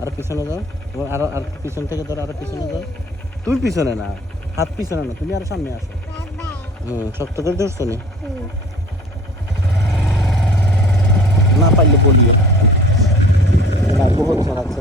আর পিছনে যাও, আরো আর পিছন থেকে ধরো, আরো পিছনে যাও। তুমি পিছনে না, হাত পিছনে না, তুমি আরো সামনে আসো। শক্ত করে ধরছো নি? না পারলে বলিও। না বহুত ছাড়াচ্ছে।